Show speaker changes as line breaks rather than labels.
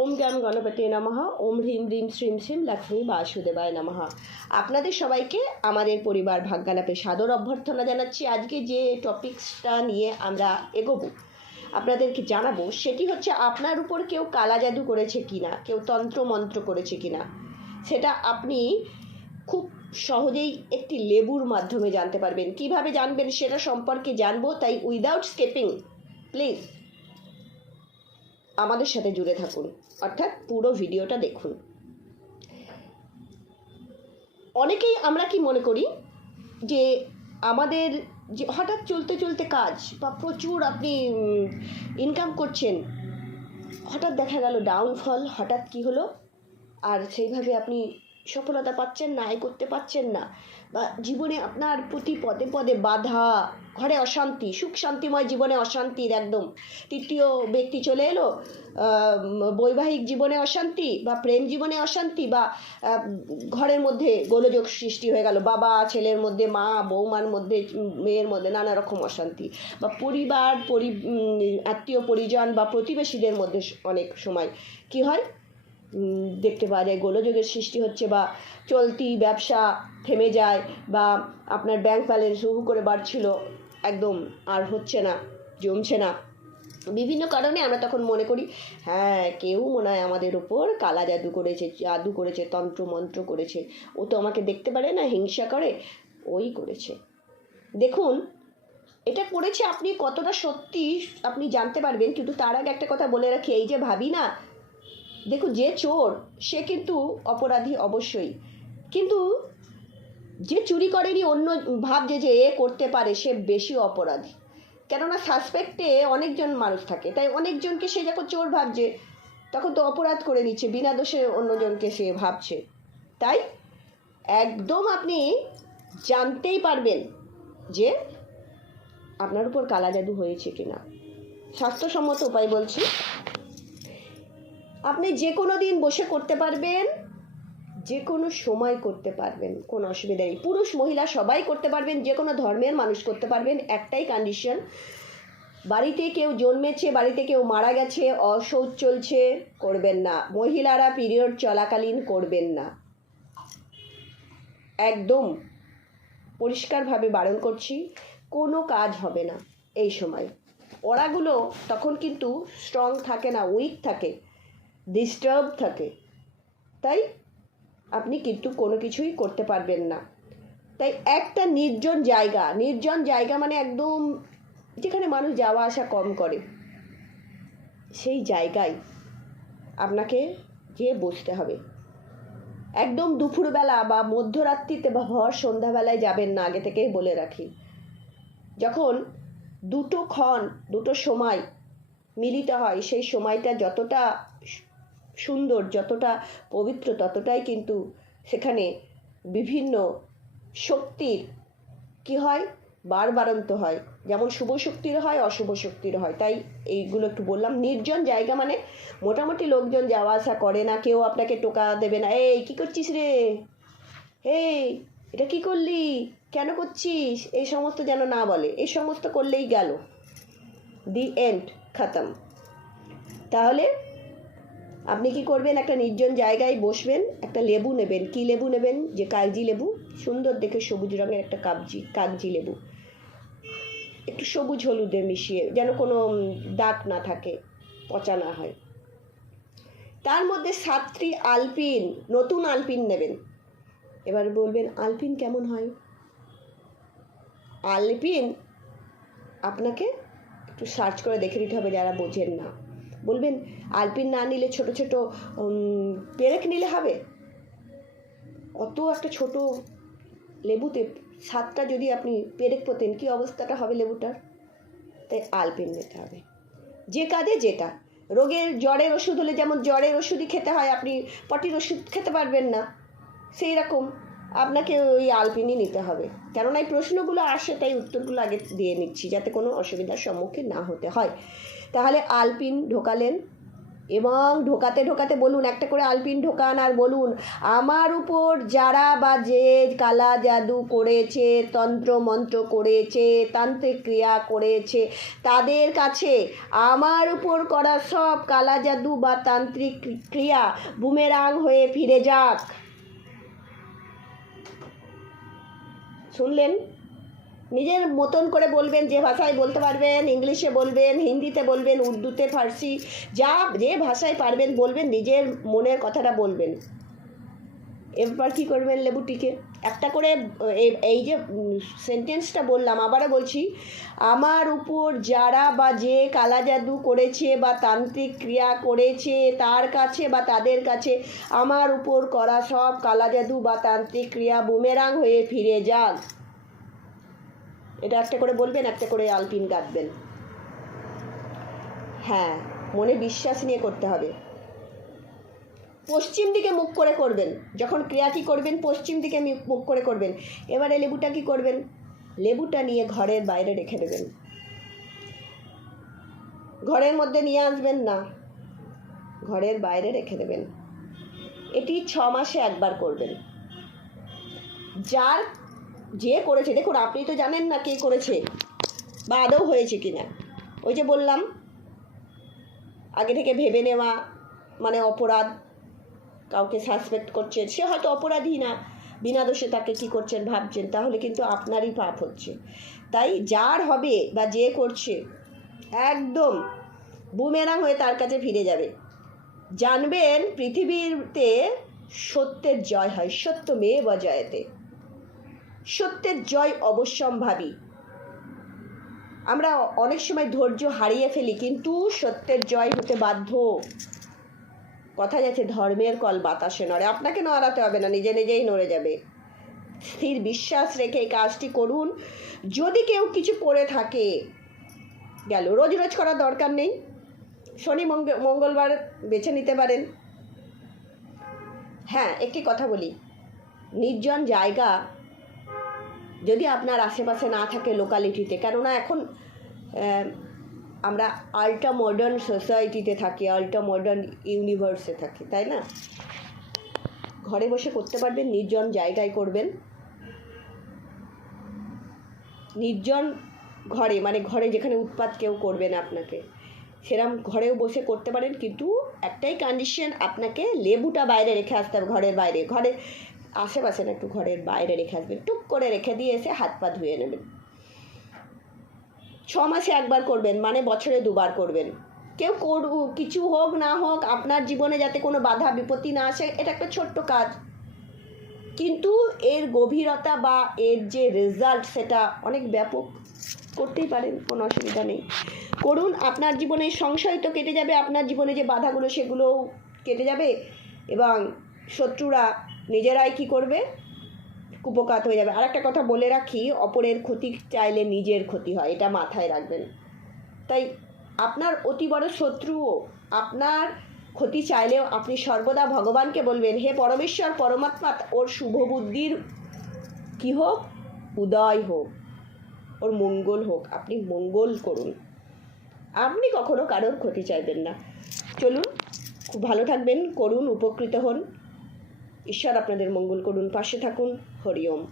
ওম জ্ঞান গণপতি নমঃ। ওম হ্রিম হ্রিম শ্রীম শ্রীম লক্ষ্মী বাসুদেবায় নমঃ। আপনাদের সবাইকে আমাদের পরিবার ভাগ্যালাপে সাদর অভ্যর্থনা জানাচ্ছি। আজকে যে টপিকসটা নিয়ে আমরা এগোবো, আপনাদেরকে জানাব, সেটি হচ্ছে আপনার উপর কেউ কালা জাদু করেছে কি না কেউ তন্ত্র মন্ত্র করেছে কিনা, সেটা আপনি খুব সহজেই একটি লেবুর মাধ্যমে জানতে পারবেন। কীভাবে জানবেন সেটা সম্পর্কে জানব, তাই উইদাউট স্কেপিং প্লিজ আমাদের সাথে জুড়ে থাকুন। অর্থাৎ পুরো ভিডিওটা দেখুন। অনেকেই আমরা কি মনে করি যে আমাদের যে হঠাৎ চলতে চলতে কাজ বা প্রচুর আপনি ইনকাম করছেন, হঠাৎ দেখা গেল ডাউনফল হঠাৎ কি হলো? আর সেইভাবে আপনি সফলতা পাচ্ছেন না আয় করতে পারছেন না। বা জীবনে আপনার প্রতি পদে পদে বাধা, ঘরে অশান্তি, সুখ শান্তিময় জীবনে অশান্তির একদম তৃতীয় ব্যক্তি চলে এলো বৈবাহিক জীবনে অশান্তি বা প্রেম জীবনে অশান্তি বা ঘরের মধ্যে গোলযোগ সৃষ্টি হয়ে গেল, বাবা, ছেলের মধ্যে, মা, বৌমার মধ্যে, মেয়ের মধ্যে নানা রকম অশান্তি বা পরিবার, পরি আত্মীয়, পরিজন বা প্রতিবেশীদের মধ্যে অনেক সময় কি হয়? দেখতে পাওয়া যায়। গোলযোগের সৃষ্টি হচ্ছে বা চলতি ব্যবসা থেমে যায় বা আপনার ব্যাংক ব্যালেন্স হু করে বাড়ছিল, একদম আর হচ্ছে না, জমছে না। বিভিন্ন কারণে আমরা তখন মনে করি হ্যাঁ কেউ মনে হয় আমাদের ওপর কালা জাদু করেছে জাদু করেছে তন্ত্র মন্ত্র করেছে। ও তো আমাকে দেখতে পারে না, হিংসা করে, ওই করেছে। দেখুন, এটা করেছে আপনি কতটা সত্যি, আপনি জানতে পারবেন, কিন্তু তার আগে একটা কথা বলে রাখি, এই যে ভাবি না দেখুন, যে চোর, সে কিন্তু অপরাধী অবশ্যই। কিন্তু যে চুরি করেনি, অন্য ভাবছে যে এ করতে পারে, সে বেশি অপরাধী। কেননা সাসপেক্টে অনেকজন মানুষ থাকে। তাই অনেকজনকে সে যখন চোর ভাবছে, তখন তো অপরাধ করে নিচ্ছে, বিনা দোষে অন্যজনকে সে ভাবছে। তাই একদম আপনি জানতেই পারবেন যে আপনার উপর কালা জাদু হয়েছে কিনা। স্বাস্থ্যসম্মত উপায় বলছি। আপনি যে কোনো দিন বসে করতে পারবেন, যে কোনো সময় করতে পারবেন, কোনো অসুবিধা নেই। পুরুষ, মহিলা সবাই করতে পারবেন, যে কোনো ধর্মের মানুষ করতে পারবেন, একটাই কন্ডিশন বাড়িতে কেউ জন্মেছে, বাড়িতে কেউ মারা গেছে, অসৌচ চলছে, করবেন না। মহিলারা পিরিয়ড চলাকালীন করবেন না। একদম পরিষ্কারভাবে বারণ করছি, কোনো কাজ হবে না এই সময়। ওরাগুলো তখন কিন্তু স্ট্রং থাকে না উইক থাকে। ডিস্টার্ব থাকে। তাই আপনি কিন্তু কোনো কিছুই করতে পারবেন না। তাই একটা নির্জন জায়গা নির্জন জায়গা মানে একদম যেখানে মানুষ যাওয়া আসা কম করে, সেই জায়গায় আপনাকে গিয়ে বসতে হবে। একদম দুপুরবেলা বা মধ্যরাত্রিতে বা ভর সন্ধ্যাবেলায় যাবেন না, আগে থেকেই বলে রাখি। যখন দুটো ক্ষণ, দুটো সময় মিলিত হয়, সেই সময়টা যতটা সুন্দর, যতটা পবিত্র, ততটাই কিন্তু সেখানে বিভিন্ন শক্তির কি হয়? বারবারন্ত হয়। যেমন শুভ শক্তির হয়, অশুভ শক্তির হয়। তাই এইগুলো একটু বললাম। নির্জন জায়গা মানে মোটামুটি লোকজন যাওয়া আসা করে না, কেউ আপনাকে টোকা দেবে না, এই, কী করছিস রে? এই, এটা কি করলি? কেন করছিস? এই সমস্ত যেন না বলে। এই সমস্ত করলেই গেল। দি এন্ড, খাতাম। তাহলে আপনি কি করবেন? একটা নির্জন জায়গায় বসবেন, একটা লেবু নেবেন। কি লেবু নেবেন? যে কাগজি লেবু। সুন্দর দেখে সবুজ রঙের একটা কাগজি কাগজি লেবু। একটু সবুজ হলুদে মিশিয়ে, যেন কোনো দাগ না থাকে, পচা না হয়। তার মধ্যে সাতটি আলপিন, নতুন আলপিন নেবেন। এবার বলবেন, আলপিন কেমন হয়? আলপিন আপনাকে একটু সার্চ করে দেখে নিতে হবে, যারা বোঝেন না। বলবেন, আলপিন না নিলে ছোট ছোট পেরেক নিলে হবে? অত একটা ছোট লেবুতে সাতটা যদি আপনি পেরেক পোতেন, কী অবস্থাটা হবে লেবুটার? তাই আলপিন নিতে হবে। যে কাজে যেটা। রোগের জ্বরের ওষুধ হলে যেমন জ্বরের ওষুধই খেতে হয়, আপনি পটির ওষুধ খেতে পারবেন না। সেই রকম আপনাকে ওই আলপিনই নিতে হবে। কেননা এই প্রশ্নগুলো আসে, তাই উত্তরগুলো আগে দিয়ে নিচ্ছি, যাতে কোনো অসুবিধার সম্মুখীন না হতে হয়। তাহলে আলপিন ঢোকালেন এবং ঢোকাতে ঢোকাতে বলুন, একটা করে আলপিন ঢোকান আর বলুন, আমার উপর যারা বা যে কালা জাদু করেছে, তন্ত্র মন্ত্র করেছে, তান্ত্রিক ক্রিয়া করেছে, তাদের কাছে আমার উপর করা সব কালা জাদু বা তান্ত্রিক ক্রিয়া বুমেরাং হয়ে ফিরে যাক। শুনলেন? নিজের মতন করে বলবেন, যে ভাষায় বলতে পারবেন, ইংলিশে বলবেন, হিন্দিতে বলবেন, উর্দুতে, ফার্সি, যা যে ভাষায় পারবেন বলবেন, নিজের মনের কথাটা বলবেন। এরপর কী করবেন লেবুটিকে? একটা করে এই- যে সেন্টেন্সটা বললাম, আবারও বলছি, আমার উপর যারা বা যে কালা জাদু করেছে বা তান্ত্রিক ক্রিয়া করেছে তার কাছে বা তাদের কাছে, আমার উপর করা সব কালা জাদু বা তান্ত্রিক ক্রিয়া বুমেরাং হয়ে ফিরে যাক। এটা একটা করে বলবেন, একটা করে আলপিন গাঁথবেন। হ্যাঁ মনে বিশ্বাস নিয়ে করতে হবে। পশ্চিম দিকে মুখ করে করবেন। যখন ক্রিয়াটি করবেন, পশ্চিম দিকে মুখ করে করবেন। এবারে লেবুটা কি করবেন? লেবুটা নিয়ে ঘরের বাইরে রেখে দেবেন। ঘরের মধ্যে নিয়ে আসবেন না। ঘরের বাইরে রেখে দেবেন। এটি ছ মাসে একবার করবেন। যার যে করেছে, দেখুন, আপনি তো জানেন না কে করেছে, বা আদৌ হয়েছে কি না ওই যে বললাম, আগে থেকে ভেবে নেওয়া মানে অপরাধ কাউকে সাসপেক্ট করছেন, সে হয়তো অপরাধী না। বিনা দোষে তাকে কি করছেন ভাবছেন, তাহলে কিন্তু আপনারই পাপ হচ্ছে। তাই যার হবে বা যে করছে, একদম বুমেরাং হয়ে তার কাছে ফিরে যাবে। জানবেন পৃথিবীতে সত্যের জয় হয়, সত্য মেয়ে বজয়তে। সত্যের জয় অবশ্যম্ভাবী। আমরা অনেক সময় ধৈর্য হারিয়ে ফেলি, কিন্তু সত্যের জয় হতে বাধ্য। কথা যাচ্ছে ধর্মের কল বাতাসে নড়ে। আপনাকে নড়াতে হবে না, নিজে নিজেই নড়ে যাবে। স্থির বিশ্বাস রেখে এই কাজটি করুন। যদি কেউ কিছু করে থাকে, গেল। রোজ রোজ করার দরকার নেই। শনি মঙ্গ- মঙ্গলবার বেছে নিতে পারেন। হ্যাঁ একটি কথা বলি। নির্জন জায়গা যদি আপনার আশেপাশে না থাকে লোকালিটিতে কেননা এখন আমরা আল্ট্রা মডার্ন সোসাইটিতে থাকি আল্ট্রা মডার্ন ইউনিভার্সে থাকি, তাই না? ঘরে বসে করতে পারবেন, নির্জন জায়গায় করবেন। নির্জন ঘরে মানে ঘরে যেখানে উৎপাত কেউ করবে না আপনাকে। সেরম ঘরেও বসে করতে পারেন, কিন্তু একটাই কন্ডিশন আপনাকে লেবুটা বাইরে রেখে আসতে হবে ঘরের বাইরে। ঘরে আশেপাশে না, একটু ঘরের বাইরে রেখে আসবেন। টুক করে রেখে দিয়ে এসে হাত পা ধুয়ে নেবেন। ছ মাসে একবার করবেন মানে বছরে দুবার করবেন। কেউ করু কিছু হোক, না হোক, আপনার জীবনে যাতে কোনো বাধা, বিপত্তি না আসে, এটা একটা ছোট্ট কাজ। কিন্তু এর গভীরতা বা এর যে রেজাল্ট সেটা অনেক ব্যাপক। করতেই পারেন, কোনো অসুবিধা নেই। করুন, আপনার জীবনে সংশয় তো কেটে যাবে, আপনার জীবনে যে বাধাগুলো, সেগুলোও কেটে যাবে। এবং শত্রুরা নিজেরাই কি করবে? কুপকাত হয়ে যাবে। আর একটা কথা বলে রাখি, অপরের ক্ষতি চাইলে নিজের ক্ষতি হয়, এটা মাথায় রাখবেন। তাই আপনার অতি বড় শত্রুও আপনার ক্ষতি চাইলেও আপনি সর্বদা ভগবানকে বলবেন, হে পরমেশ্বর পরমাত্মা ওর শুভ বুদ্ধির কি হোক? উদয় হোক। ওর মঙ্গল হোক। আপনি মঙ্গল করুন। আপনি কখনো কারোর ক্ষতি চাইবেন না। চলুন, খুব ভালো থাকবেন, করুন, উপকৃত হন। ঈশ্বর আপনাদের মঙ্গল করুন। পাশে থাকুন। হরি ওম